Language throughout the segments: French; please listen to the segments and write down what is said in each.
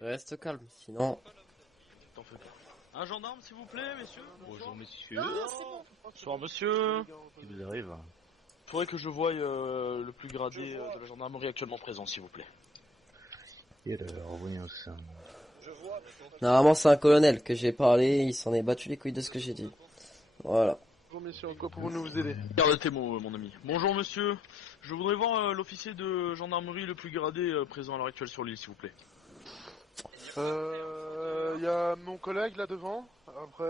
Reste calme, sinon... T'en fais pas. Un gendarme, s'il vous plaît, messieurs. Bonjour, messieurs. Non, c'est bon. Bonsoir, monsieur. Qui vous arrive? Faudrait que je voie le plus gradé de la gendarmerie actuellement présent, s'il vous plaît. Et alors, voyons ça. Normalement, c'est un colonel que j'ai parlé, il s'en est battu les couilles de ce que j'ai dit. Voilà. Bonjour messieurs, en quoi pouvons-nous vous aider? Garde tes mots, mon ami. Bonjour, monsieur. Je voudrais voir l'officier de gendarmerie le plus gradé présent à l'heure actuelle sur l'île, s'il vous plaît. Y a mon collègue là devant. Après,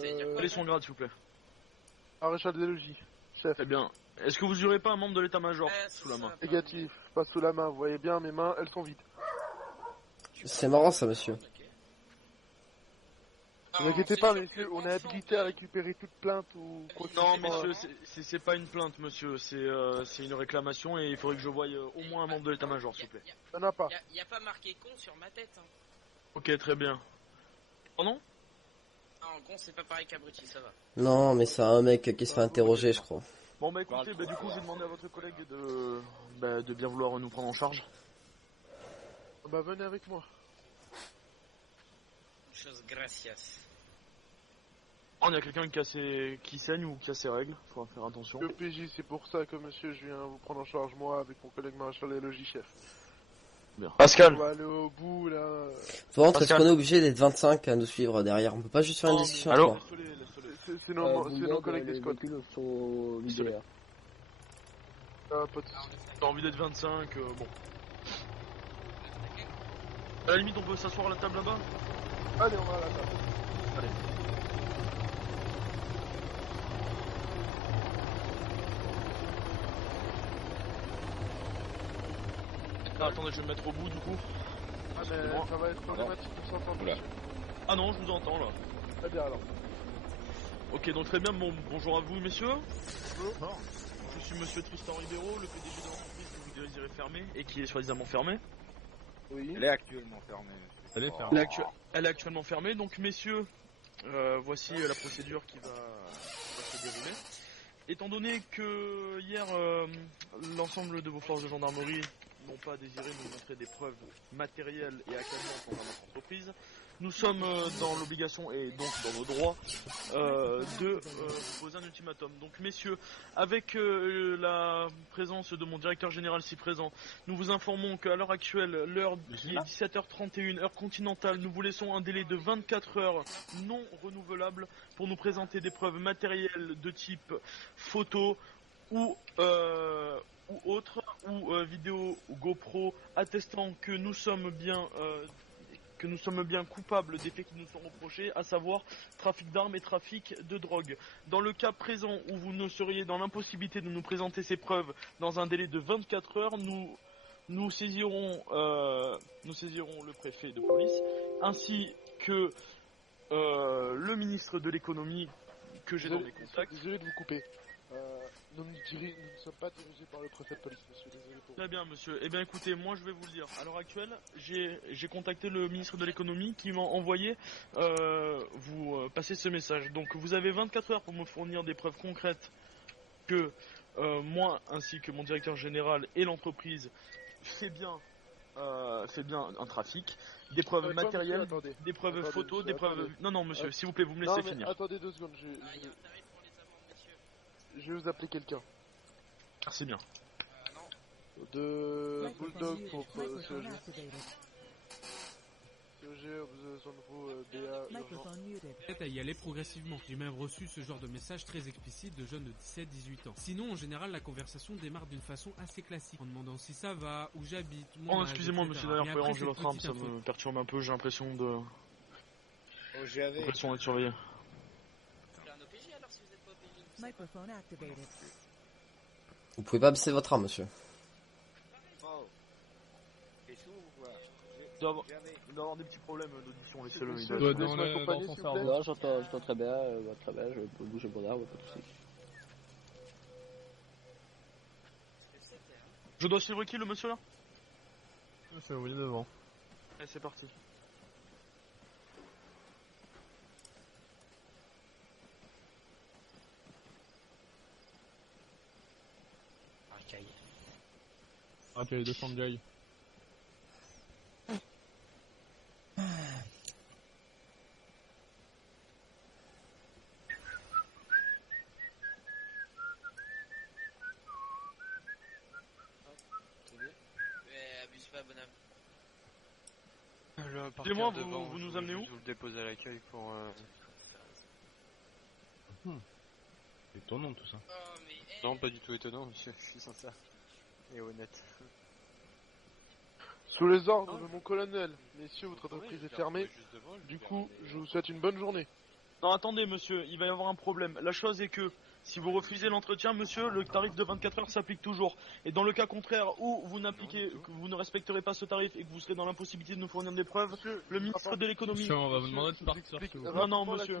Quel est son grade, s'il vous plaît? maréchal des logis, chef. Eh bien, est-ce que vous aurez pas un membre de l'état-major sous la main? Négatif, pas sous la main. Vous voyez bien, mes mains, elles sont vides. C'est marrant ça, monsieur. Ne vous inquiétez pas, messieurs, on est habilité à récupérer toute plainte ou quoi que ce soit. Non, messieurs, c'est pas une plainte, monsieur. C'est une réclamation et il faudrait que je voie au moins un membre de l'état-major, s'il vous plaît. Ça n'a pas. Y a pas marqué con sur ma tête. Hein. Ok, très bien. Pardon? Non, con, c'est pas pareil qu'abruti, ça va. Non, mais c'est un mec qui se fait interroger, je crois. Bon, bah écoutez, du coup, j'ai demandé à votre collègue de bien vouloir nous prendre en charge. Bah venez avec moi. Chose gracias. Oh, il y a quelqu'un qui saigne ou qui a ses règles, faudra faire attention. Le PJ, c'est pour ça que monsieur, je viens vous prendre en charge moi avec mon collègue maréchal des logis, chef. Bien. Pascal. On va aller au bout là. Par contre, est-ce qu'on est obligé d'être 25 à nous suivre derrière? On peut pas juste faire une discussion. Allô? à trois. C'est nos collègues d'escouade. Ah, pas de soucis. T'as envie d'être 25, bon. À la limite, on peut s'asseoir à la table là-bas? Allez, on va à la table. Allez. Ah, attendez, je vais me mettre au bout du coup. Ah, mais ça va être problématique de s'entendre. Oula. Ah non, je vous entends là. Très bien alors. Ok, donc très bien, bon, bonjour à vous messieurs. Bonjour. Je suis monsieur Tristan Ribeiro, le PDG de l'entreprise que vous désirez fermer et qui est soi-disant fermée. Oui. Elle est actuellement fermée. Elle est actuellement fermée, donc messieurs, voici la procédure qui va se dérouler. Étant donné que hier, l'ensemble de vos forces de gendarmerie n'ont pas désiré nous montrer des preuves matérielles et accablantes dans notre entreprise, nous sommes dans l'obligation et donc dans nos droits de vous poser un ultimatum. Donc messieurs, avec la présence de mon directeur général si présent, nous vous informons qu'à l'heure actuelle, l'heure qui est 17h31, heure continentale, nous vous laissons un délai de 24 heures non renouvelable pour nous présenter des preuves matérielles de type photo ou autre, ou vidéo ou GoPro attestant que nous sommes bien coupables des faits qui nous sont reprochés, à savoir trafic d'armes et trafic de drogue. Dans le cas présent où vous ne seriez dans l'impossibilité de nous présenter ces preuves dans un délai de 24 heures, nous saisirons le préfet de police, ainsi que le ministre de l'économie que j'ai dans mes contacts. Désolé de vous couper. Nous ne sommes pas dirigés par le préfet de police, monsieur. Désolé pour vous. Très bien, monsieur. Eh bien, écoutez, moi, je vais vous le dire. À l'heure actuelle, j'ai contacté le ministre de l'économie qui m'a envoyé vous passer ce message. Donc, vous avez 24 heures pour me fournir des preuves concrètes que moi, ainsi que mon directeur général et l'entreprise, fait bien un trafic, des preuves matérielles, attendez. des preuves Attendez, photos, monsieur, des preuves... attendez. Non, monsieur, s'il vous plaît, vous me Non, laissez mais finir. attendez 2 secondes, Ah, y a un tarif pour les amendes, messieurs. je vais vous appeler quelqu'un. Merci bien. Non. De Bulldog pour COG. COG, on a besoin de vous, BA, urgent. Peut-être à y aller progressivement. J'ai même reçu ce genre de message très explicite de jeunes de 17-18 ans. Sinon, en général, la conversation démarre d'une façon assez classique, en demandant si ça va, où j'habite, mon âge, Excusez-moi, etc. monsieur, d'ailleurs, Mais vous pouvez après, ranger votre cette arme, petite ça me info- perturbe un peu, j'ai l'impression de... Oh, l'impression d'être surveillé. C'est un OPJ alors si vous êtes pas OPJ. Microphone activated. Vous pouvez pas baisser votre arme, monsieur. Oh. Et sous ou quoi? Il doit avoir des petits problèmes d'audition, laissez-le. Monsieur, il je doit- vous laisse m'accompagner, s'il vous plaît. Non, j'entends très bien, je peux bouger mon arme, pas de soucis. Je dois suivre qui, le monsieur là? C'est envoyé devant. Allez, c'est parti. Arcaille. Ok, 200 de gueule. Excusez-moi, vous nous amenez où? Je vous le dépose à l'accueil pour... C'est ton nom tout ça. Non, pas du tout étonnant, monsieur. Je suis sincère et honnête. Sous les ordres de mon colonel, messieurs, votre entreprise est fermée. Du coup, je vous souhaite une bonne journée. Non, attendez, monsieur, il va y avoir un problème. La chose est que, si vous refusez l'entretien, monsieur, le tarif de 24 heures s'applique toujours. Et dans le cas contraire, où vous n'appliquez, que vous ne respecterez pas ce tarif et que vous serez dans l'impossibilité de nous fournir des preuves, le ministre de l'économie... Monsieur, on va vous demander de partir. Non, monsieur.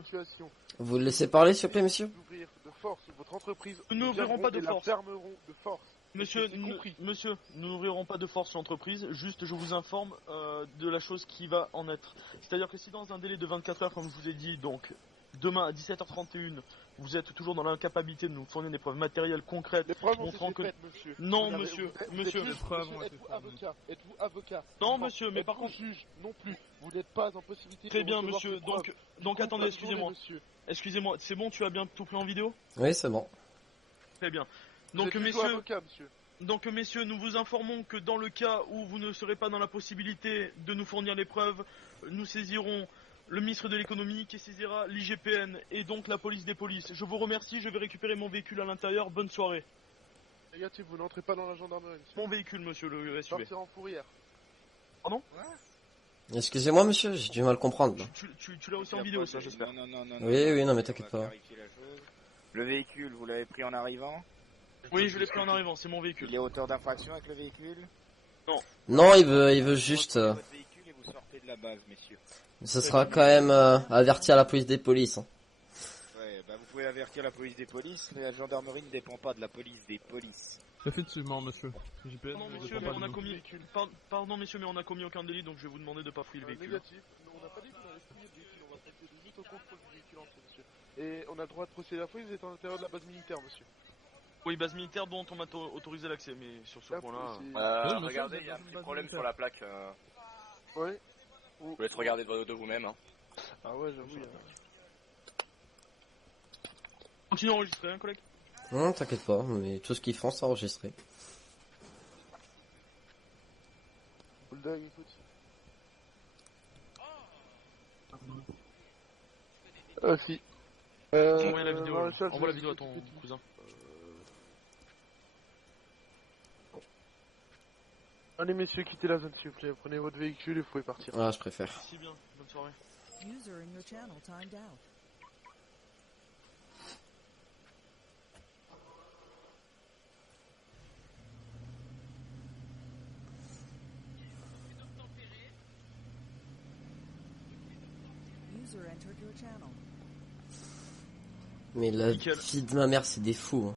Vous le laissez parler, s'il vous plaît, monsieur? D'ouvrir de force votre entreprise. Nous n'ouvrirons pas de force. Fermeront de force. Monsieur, monsieur, nous n'ouvrirons pas de force l'entreprise, juste je vous informe de la chose qui va en être. C'est-à-dire que si dans un délai de 24 heures, comme je vous ai dit, donc demain à 17h31, vous êtes toujours dans l'incapacité de nous fournir des preuves matérielles concrètes, montrant que... monsieur. Non, monsieur. Êtes-vous avocat? Êtes-vous avocat? Non, monsieur, mais par contre... juge, non plus. Vous n'êtes pas en possibilité Très de bien, recevoir monsieur. ces preuves. Donc attendez, excusez-moi. Excusez-moi, c'est bon, tu as bien tout pris en vidéo? Oui, c'est bon. Très bien. Vous Donc êtes messieurs, avocat, monsieur. donc messieurs, nous vous informons que dans le cas où vous ne serez pas dans la possibilité de nous fournir les preuves, nous saisirons le ministre de l'économie qui saisira l'IGPN et donc la police des polices. Je vous remercie, je vais récupérer mon véhicule à l'intérieur. Bonne soirée. Négatif, vous n'entrez pas dans la gendarmerie, monsieur. Mon véhicule, monsieur le SUV. Partir en fourrière. Pardon? Excusez-moi, monsieur, j'ai du mal à comprendre, là. Tu l'as aussi en vidéo, ça, j'espère. Non. Oui, non, mais t'inquiète pas. Le véhicule, vous l'avez pris en arrivant? Oui, je l'ai pris en arrivant, c'est mon véhicule. Il est auteur d'infraction avec le véhicule? Non, il veut juste... Votre véhicule et vous sortez de la base, messieurs. Ce sera quand même averti à la police des polices. Hein. Ouais, bah vous pouvez avertir la police des polices, mais la gendarmerie ne dépend pas de la police des polices. Effectivement, monsieur. Pardon, monsieur, mais on a commis... Pardon, messieurs, mais on a commis aucun délit, donc je vais vous demander de pas fouiller le véhicule. Négatif, on n'a pas dit qu'on allait fouiller le véhicule, on va procéder juste au contrôle du véhicule entier, monsieur. Et on a le droit de procéder à la fouille, vous êtes à l'intérieur de la base militaire, monsieur. Oui, base militaire dont on m'a autorisé l'accès, mais sur ce point-là... Regardez, il y a un petit problème sur la plaque. Ouais. Je vous laisse regarder de vous-même. Hein. Ah ouais, j'avoue. Continue à enregistrer, hein, collègue? Non, t'inquiète pas, mais tout ce qu'ils font, c'est enregistré. Bulldog, écoute. Ah si. Envoie la vidéo, envoie la vidéo à ton cousin. Allez messieurs, quittez la zone s'il vous plaît, prenez votre véhicule et vous pouvez partir. Ah, je préfère. Merci bien, bonne soirée. User in your channel timed out. User entered your channel. Mais la vie de ma mère, c'est des fous. Hein.